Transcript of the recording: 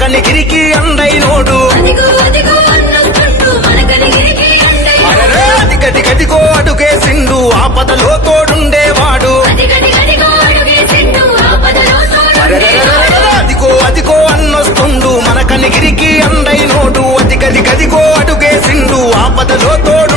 కనిగిరికి అండైనోడు అదిగదిగదిగో అడుగేసిండు ఆపదలో తోడుండేవాడు అదిగో అదిగో అన్నొస్తుండు మన కనిగిరికి అండైనోడు అదిగదిగదిగో అడుగేసిండు ఆపదలో తోడు